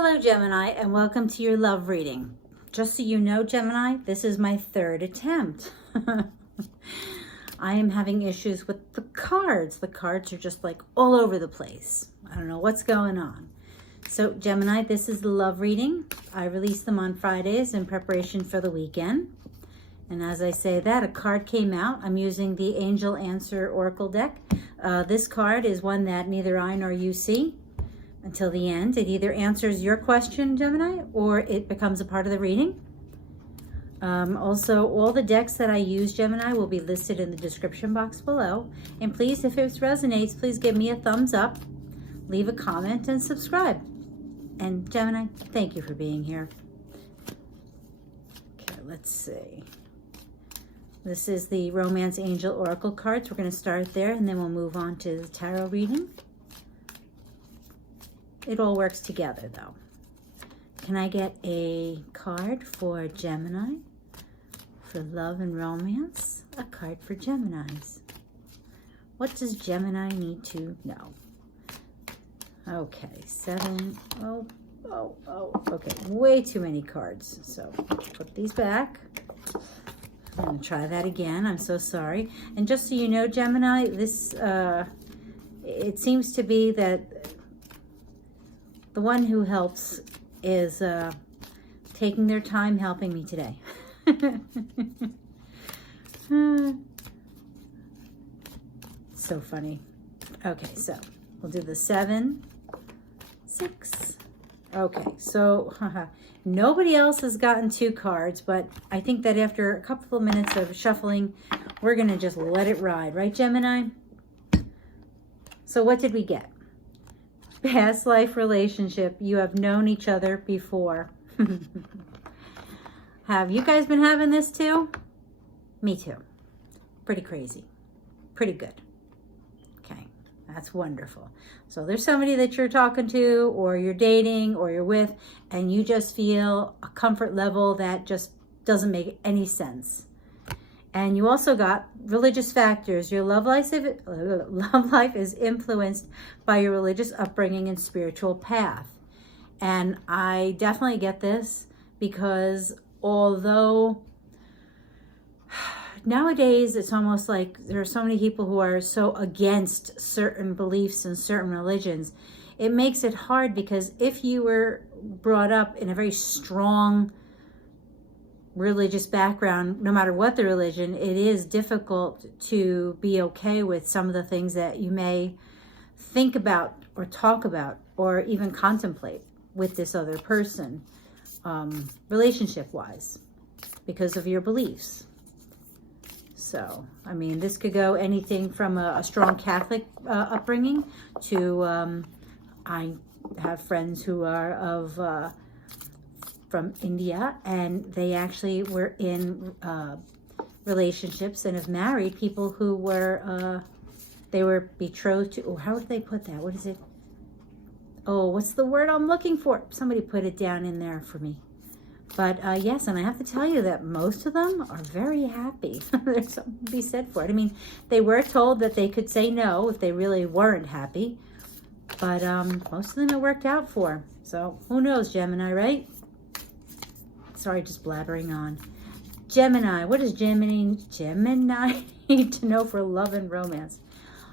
Hello, Gemini, and welcome to your love reading. Just so you know, Gemini, this is my third attempt. I am having issues with the cards. The cards are just like all over the place. I don't know what's going on. So, Gemini, this is the love reading. I release them on Fridays in preparation for the weekend. And as I say that, a card came out. I'm using the Angel Answer Oracle deck. This card is one that neither I nor you see until the end. It either answers your question, Gemini, or it becomes a part of the reading. Also, all the decks that I use, Gemini, will be listed in the description box below. And please, if it resonates, please give me a thumbs up, leave a comment, and subscribe. And Gemini, thank you for being here. Okay, let's see. This is the Romance Angel Oracle cards. We're going to start there, and then we'll move on to the tarot reading. It all works together, though. Can I get a card for Gemini for love and romance? A card for Geminis. What does Gemini need to know? Okay, 7. Okay, way too many cards. So put these back. I'm going to try that again. I'm so sorry. And just so you know, Gemini, this, it seems to be that the one who helps is taking their time helping me today. So funny. Okay, so we'll do the 7, 6. Okay, so nobody else has gotten 2 cards, but I think that after a couple of minutes of shuffling, we're going to just let it ride. Right, Gemini? So what did we get? Past life relationship. You have known each other before. Have you guys been having this too? Me too. Pretty crazy. Pretty good. Okay, that's wonderful. So there's somebody that you're talking to, or you're dating, or you're with, and you just feel a comfort level that just doesn't make any sense. And you also got religious factors. Your love life is influenced by your religious upbringing and spiritual path. And I definitely get this because although nowadays it's almost like there are so many people who are so against certain beliefs and certain religions, it makes it hard because if you were brought up in a very strong religious background, no matter what the religion, it is difficult to be okay with some of the things that you may think about or talk about or even contemplate with this other person, relationship-wise, because of your beliefs. So, I mean, this could go anything from a strong Catholic upbringing to, I have friends who are from India, and they actually were in relationships and have married people who were, they were betrothed to, how would they put that? What is it? Oh, what's the word I'm looking for? Somebody put it down in there for me. But yes, and I have to tell you that most of them are very happy. There's something to be said for it. I mean, they were told that they could say no if they really weren't happy. But most of them it worked out for. So who knows, Gemini, right? Sorry, just blabbering on. Gemini, what does Gemini need to know for love and romance?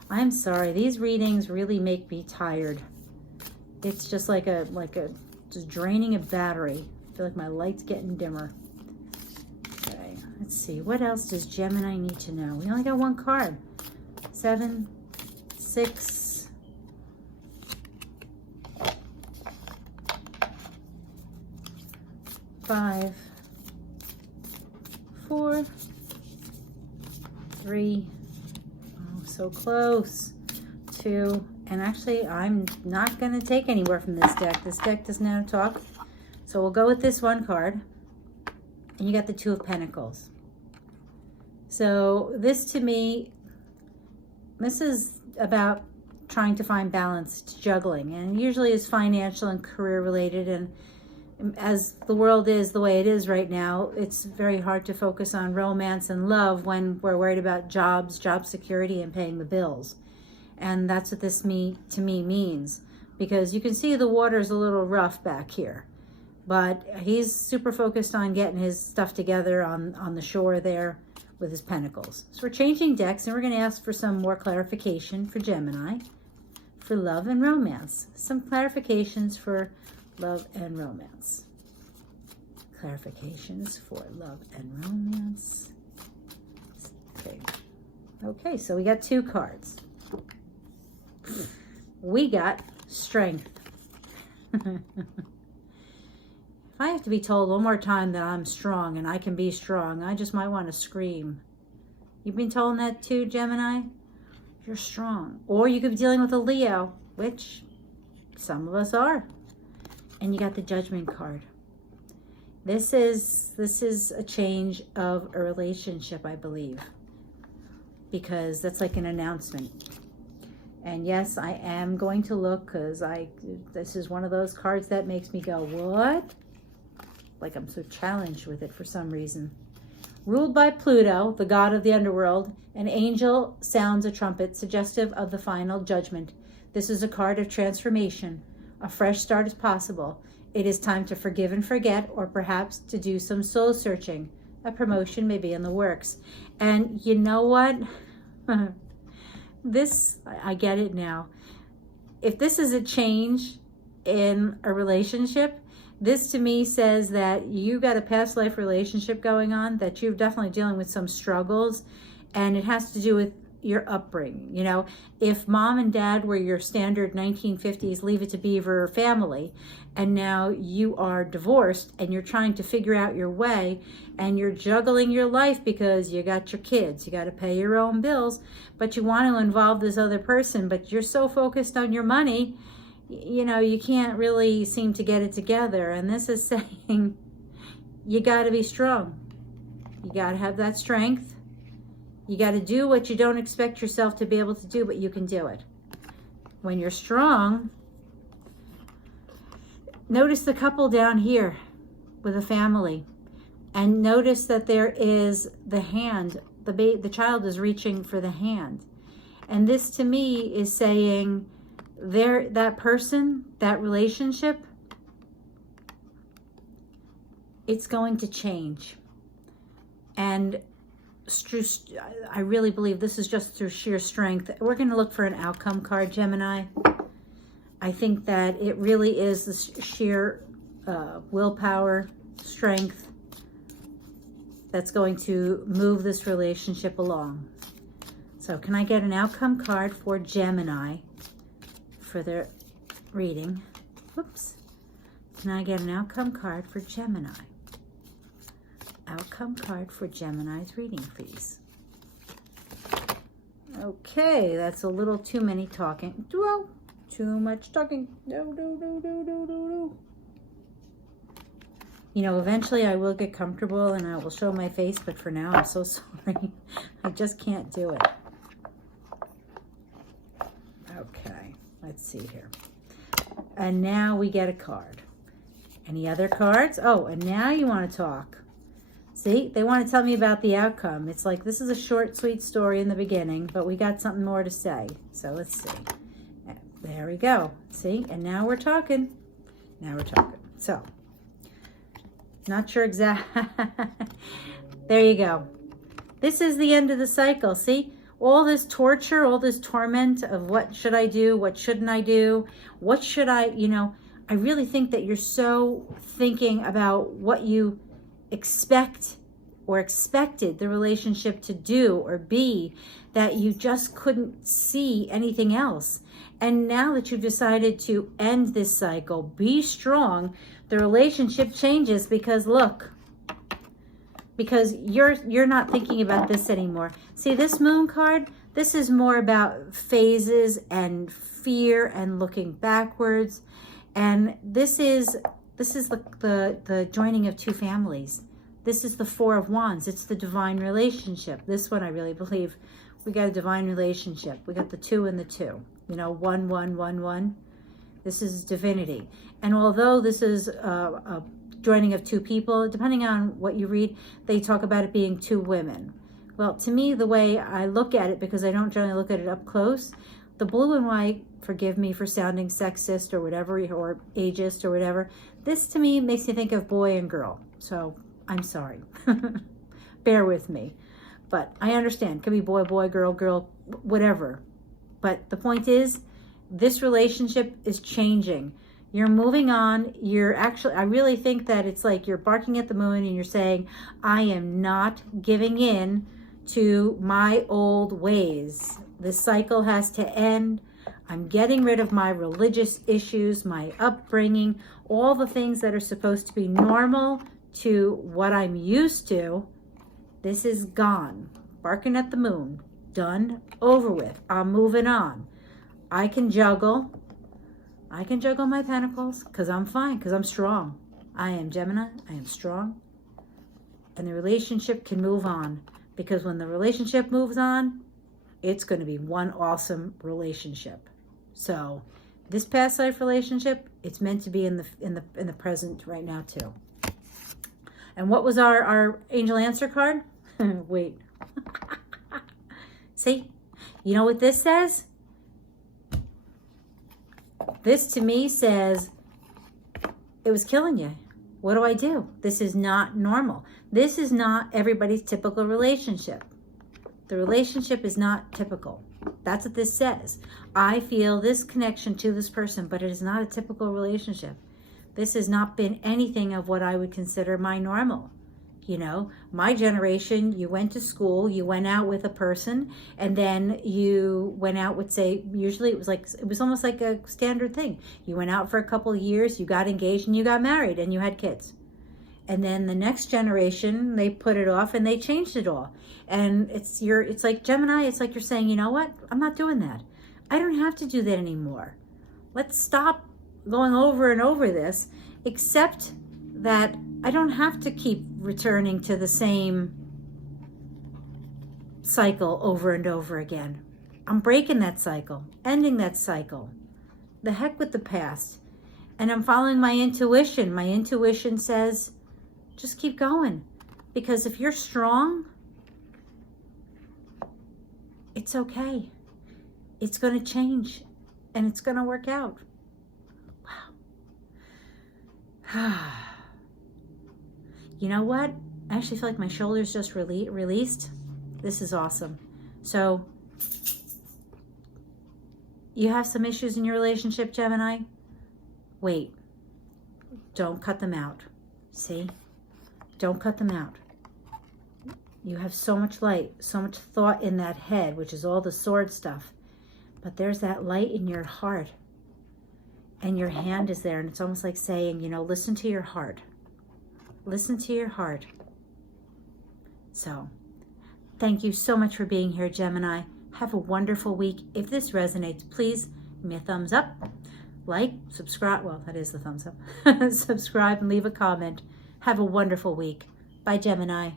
I'm sorry, these readings really make me tired. It's just like just draining a battery. I feel like my light's getting dimmer. Okay, let's see. What else does Gemini need to know? We only got 1 card. 7, 6. 5, 4, 3, oh, so close, 2, and actually I'm not going to take anywhere from this deck. This deck does not talk, so we'll go with this 1 card, and you got the 2 of Pentacles. So this, to me, this is about trying to find balance, juggling, and usually is financial and career related, and as the world is the way it is right now, it's very hard to focus on romance and love when we're worried about jobs, job security, and paying the bills. And that's what this to me means. because you can see the water's a little rough back here. But he's super focused on getting his stuff together on the shore there with his pentacles. So we're changing decks, and we're going to ask for some more clarification for Gemini, for love and romance. Some clarifications for love and romance. Clarifications for love and romance. Okay. Okay, so we got 2 cards. We got strength. If I have to be told one more time that I'm strong and I can be strong, I just might want to scream. You've been told that too, Gemini? You're strong. Or you could be dealing with a Leo, which some of us are. And you got the Judgment card. This is a change of a relationship, I believe. Because that's like an announcement. And yes, I am going to look, because this is one of those cards that makes me go, what? Like I'm so challenged with it for some reason. Ruled by Pluto, the god of the underworld, an angel sounds a trumpet, suggestive of the final judgment. This is a card of transformation. A fresh start is possible. It is time to forgive and forget, or perhaps to do some soul searching. A promotion may be in the works. And you know what? I get it now. If this is a change in a relationship, this to me says that you got a past life relationship going on, that you're definitely dealing with some struggles, and it has to do with your upbringing. You know, if mom and dad were your standard 1950s Leave It to Beaver family, and now you are divorced and you're trying to figure out your way, and you're juggling your life because you got your kids, you got to pay your own bills, but you want to involve this other person, but you're so focused on your money, you know, you can't really seem to get it together. And this is saying you got to be strong. You got to have that strength. You got to do what you don't expect yourself to be able to do, but you can do it. When you're strong, notice the couple down here with a family, and notice that there is the hand. The child is reaching for the hand. And this to me is saying that person, that relationship, it's going to change. And I really believe this is just through sheer strength. We're going to look for an outcome card, Gemini. I think that it really is the sheer willpower, strength that's going to move this relationship along. So can I get an outcome card for Gemini for their reading? Whoops. Can I get an outcome card for Gemini? Outcome card for Gemini's reading, please. Okay, that's a little too many talking. Whoa, too much talking. No. You know, eventually I will get comfortable and I will show my face, but for now I'm so sorry. I just can't do it. Okay, let's see here. And now we get a card. Any other cards? Oh, and now you want to talk. See, they want to tell me about the outcome. It's like this is a short, sweet story in the beginning, but we got something more to say. So let's see. There we go. See, and now we're talking. Now we're talking. So, not sure exactly. There you go. This is the end of the cycle. See, all this torture, all this torment of what should I do? What shouldn't I do? What should I, you know, I really think that you're so thinking about what you expect or expected the relationship to do or be, that you just couldn't see anything else. And now that you've decided to end this cycle, be strong, the relationship changes because look, because you're not thinking about this anymore. See this moon card? This is more about phases and fear and looking backwards. And this is the joining of two families. This is the Four of Wands. It's the divine relationship. This one I really believe we got a divine relationship. We got the 2 and the 2. You know, 1, 1, 1, 1. This is divinity. And although this is a joining of two people, depending on what you read, they talk about it being two women. Well, to me, the way I look at it, because I don't generally look at it up close, the blue and white forgive me for sounding sexist or whatever, or ageist or whatever. This to me makes me think of boy and girl. So I'm sorry. Bear with me. But I understand. It could be boy, boy, girl, girl, whatever. But the point is, this relationship is changing. You're moving on. I really think that it's like you're barking at the moon and you're saying, I am not giving in to my old ways. This cycle has to end. I'm getting rid of my religious issues, my upbringing, all the things that are supposed to be normal to what I'm used to. This is gone. Barking at the moon. Done. Over with. I'm moving on. I can juggle my pentacles because I'm fine, because I'm strong. I am Gemini. I am strong. And the relationship can move on, because when the relationship moves on, it's going to be one awesome relationship. So this past life relationship, it's meant to be in the present right now too. And what was our angel answer card? Wait. See? You know what this says? This to me says, it was killing you. What do I do? This is not normal. This is not everybody's typical relationship. The relationship is not typical. That's what this says. I feel this connection to this person, but it is not a typical relationship. This has not been anything of what I would consider my normal. You know, my generation, you went to school, you went out with a person, and then you went out with, say, usually it was almost like a standard thing. You went out for a couple of years, you got engaged, and you got married, and you had kids. And then the next generation, they put it off and they changed it all. And it's like Gemini, it's like you're saying, you know what? I'm not doing that. I don't have to do that anymore. Let's stop going over and over this, except that I don't have to keep returning to the same cycle over and over again. I'm breaking that cycle, ending that cycle. The heck with the past. And I'm following my intuition. My intuition says, just keep going. Because if you're strong, it's okay. It's going to change. And it's going to work out. Wow. You know what? I actually feel like my shoulders just released. This is awesome. So, you have some issues in your relationship, Gemini? Wait. Don't cut them out. See? Don't cut them out. You have so much light, so much thought in that head, which is all the sword stuff. But there's that light in your heart. And your hand is there, and it's almost like saying, you know, listen to your heart. Listen to your heart. So, thank you so much for being here, Gemini. Have a wonderful week. If this resonates, please give me a thumbs up, like, subscribe. Well, that is the thumbs up. Subscribe and leave a comment. Have a wonderful week. Bye, Gemini.